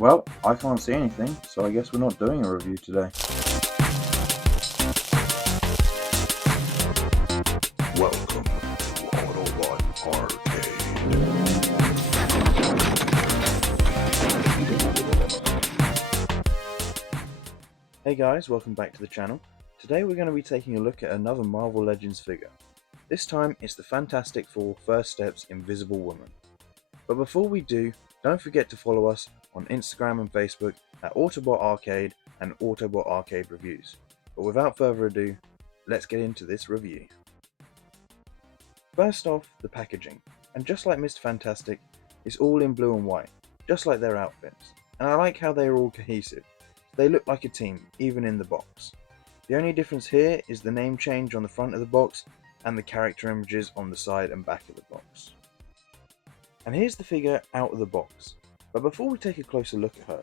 Well, I can't see anything, so I guess we're not doing a review today. Welcome to Autobot Arcade. Hey guys, welcome back to the channel. Today we're going to be taking a look at another Marvel Legends figure. This time it's the Fantastic Four First Steps Invisible Woman. But before we do, don't forget to follow us on Instagram and Facebook at Autobot Arcade and Autobot Arcade Reviews. But without further ado, let's get into this review. First off, the packaging. And just like Mr. Fantastic, it's all in blue and white, just like their outfits. And I like how they are all cohesive. They look like a team, even in the box. The only difference here is the name change on the front of the box and the character images on the side and back of the box. And here's the figure out of the box. But before we take a closer look at her,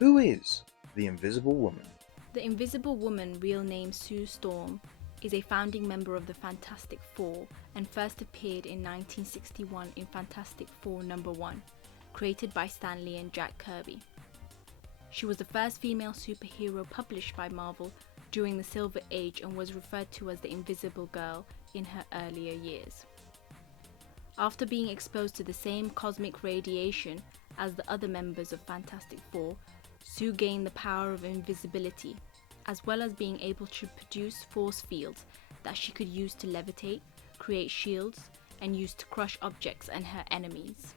who is the Invisible Woman? The Invisible Woman, real name Sue Storm, is a founding member of the Fantastic Four and first appeared in 1961 in Fantastic Four #1, created by Stan Lee and Jack Kirby. She was the first female superhero published by Marvel during the Silver Age and was referred to as the Invisible Girl in her earlier years. After being exposed to the same cosmic radiation as the other members of Fantastic Four, Sue gained the power of invisibility, as well as being able to produce force fields that she could use to levitate, create shields, and use to crush objects and her enemies.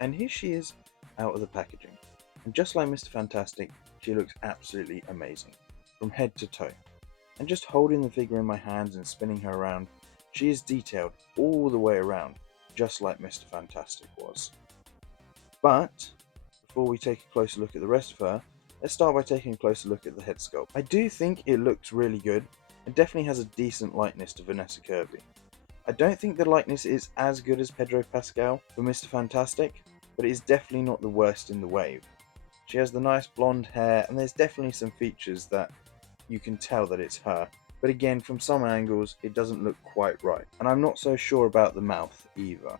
And here she is out of the packaging. And just like Mr. Fantastic, she looks absolutely amazing, from head to toe. And just holding the figure in my hands and spinning her around, she is detailed all the way around, just like Mr. Fantastic was. But before we take a closer look at the rest of her, let's start by taking a closer look at the head sculpt. I do think it looks really good. It definitely has a decent likeness to Vanessa Kirby. I don't think the likeness is as good as Pedro Pascal for Mr. Fantastic, but it is definitely not the worst in the wave. She has the nice blonde hair, and there's definitely some features that you can tell that it's her. But again, from some angles, it doesn't look quite right. And I'm not so sure about the mouth either.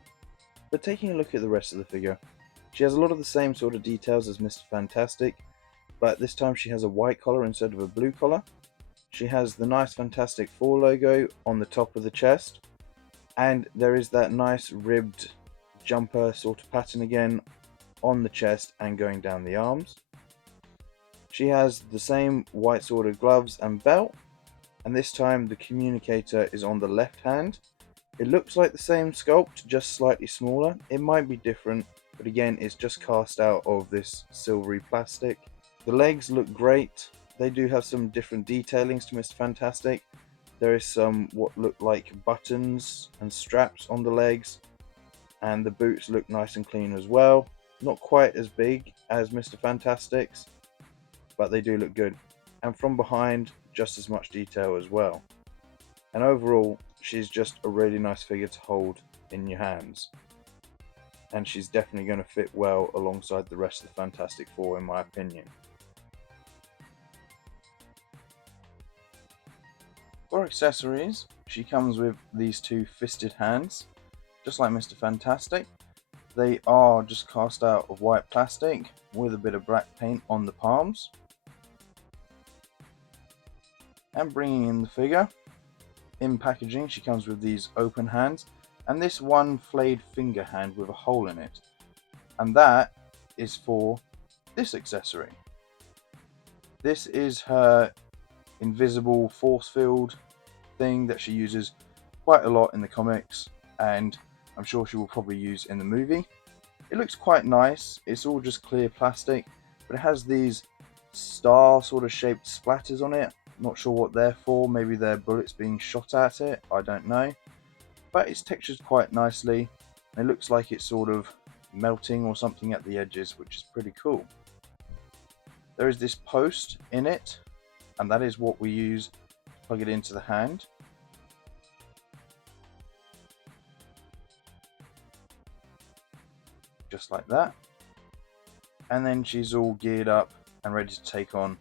But taking a look at the rest of the figure, she has a lot of the same sort of details as Mr. Fantastic, but this time she has a white collar instead of a blue collar. She has the nice Fantastic Four logo on the top of the chest, and there is that nice ribbed jumper sort of pattern again on the chest and going down the arms. She has the same white sort of gloves and belt, and this time the communicator is on the left hand. It looks like the same sculpt, just slightly smaller. It might be different, but again, it's just cast out of this silvery plastic. The legs look great. They do have some different detailings to Mr. Fantastic. There is some what look like buttons and straps on the legs, and the boots look nice and clean as well. Not quite as big as Mr. Fantastic's, but they do look good. And from behind, just as much detail as well. And overall, she's just a really nice figure to hold in your hands. And she's definitely going to fit well alongside the rest of the Fantastic Four, in my opinion. For accessories, she comes with these two fisted hands, just like Mr. Fantastic. They are just cast out of white plastic with a bit of black paint on the palms. And bringing in the figure, in packaging, she comes with these open hands and this one flayed finger hand with a hole in it. And that is for this accessory. This is her invisible force field thing that she uses quite a lot in the comics, and I'm sure she will probably use in the movie. It looks quite nice. It's all just clear plastic, but it has these star sort of shaped splatters on it. Not sure what they're for. Maybe they're bullets being shot at it. I don't know. But it's textured quite nicely. And it looks like it's sort of melting or something at the edges, which is pretty cool. There is this post in it, and that is what we use to plug it into the hand. Just like that. And then she's all geared up and ready to take on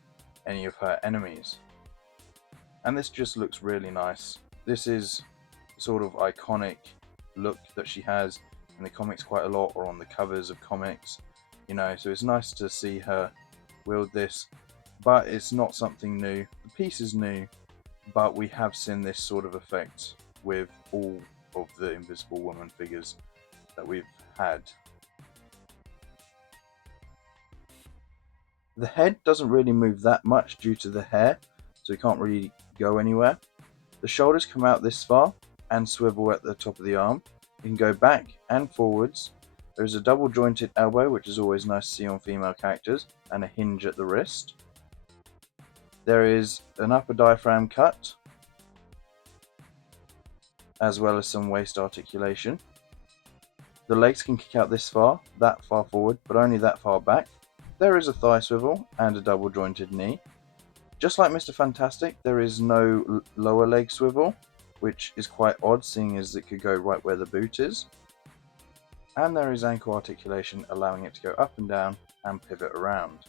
any of her enemies. And this just looks really nice. This is the sort of iconic look that she has in the comics quite a lot, or on the covers of comics. So it's nice to see her wield this, but it's not something new. The piece is new, but we have seen this sort of effect with all of the Invisible Woman figures that we've had. The head doesn't really move that much due to the hair, so it can't really go anywhere. The shoulders come out this far and swivel at the top of the arm. You can go back and forwards. There's a double jointed elbow, which is always nice to see on female characters, and a hinge at the wrist. There is an upper diaphragm cut, as well as some waist articulation. The legs can kick out this far, that far forward, but only that far back. There is a thigh swivel and a double jointed knee. Just like Mr. Fantastic, there is no lower leg swivel, which is quite odd seeing as it could go right where the boot is. And there is ankle articulation, allowing it to go up and down and pivot around.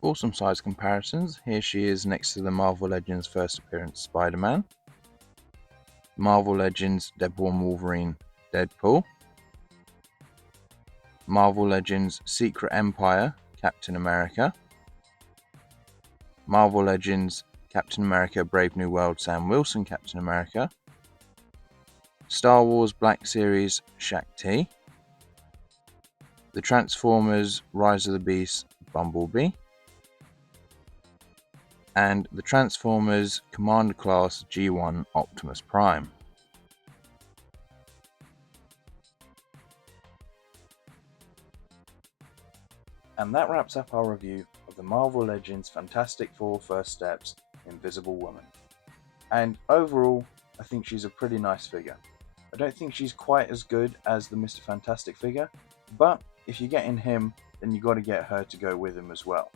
For some size comparisons, here she is next to the Marvel Legends first appearance Spider-Man, Marvel Legends Deadpool and Wolverine Deadpool, Marvel Legends Secret Empire Captain America, Marvel Legends Captain America Brave New World Sam Wilson Captain America, Star Wars Black Series Shaq-T, the Transformers Rise of the Beast Bumblebee, and the Transformers Commander Class G1 Optimus Prime. And that wraps up our review of the Marvel Legends Fantastic Four First Steps Invisible Woman. And overall, I think she's a pretty nice figure. I don't think she's quite as good as the Mr. Fantastic figure, but if you're getting him, then you got to get her to go with him as well.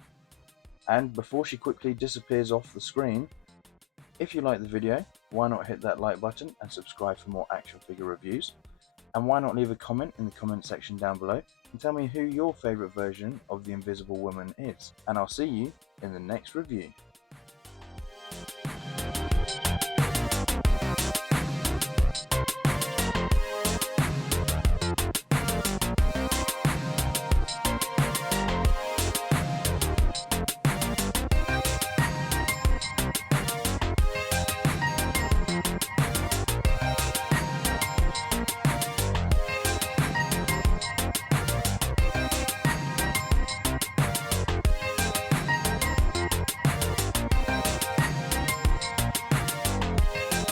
And before she quickly disappears off the screen, if you like the video, why not hit that like button and subscribe for more action figure reviews? And why not leave a comment in the comment section down below and tell me who your favourite version of the Invisible Woman is. And I'll see you in the next review.